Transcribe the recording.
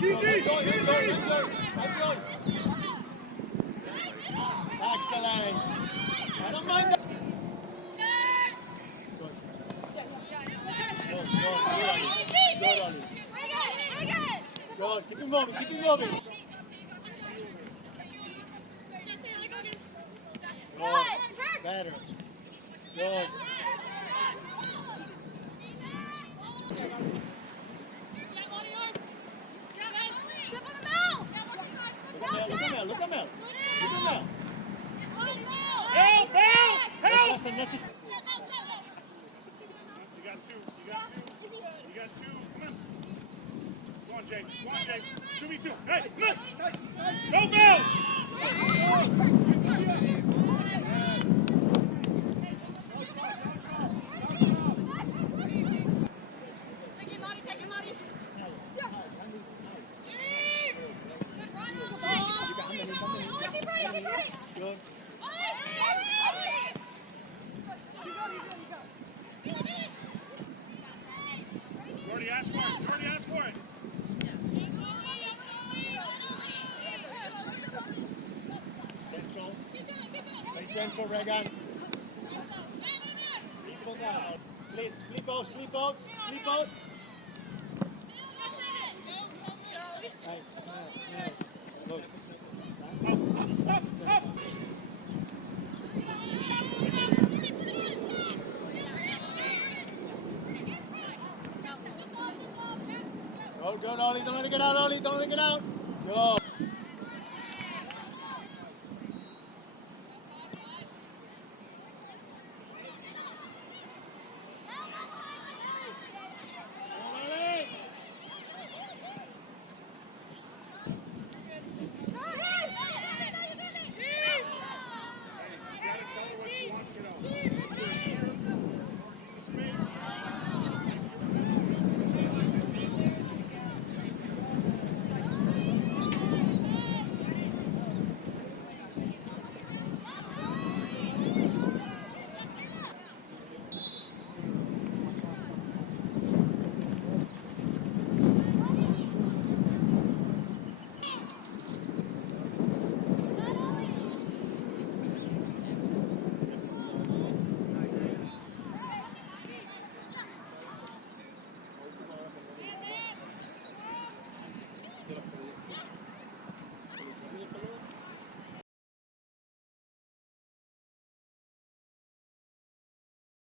Excellent. I don't mind that. Good. Keep him moving. Keep him moving. Good. Better. Good. Look at him out. Help! That's unnecessary. You got two. Come on. Go on, James. 2v2. Hey, look! Go, Bill! Take it, Lottie. Good. Jordy, ask for it. Central. Stay central, Regan. People down. Split boat. Nice. Look. Up. Good, Ollie. Don't let it get out, Ollie. Don't let it get out. Good.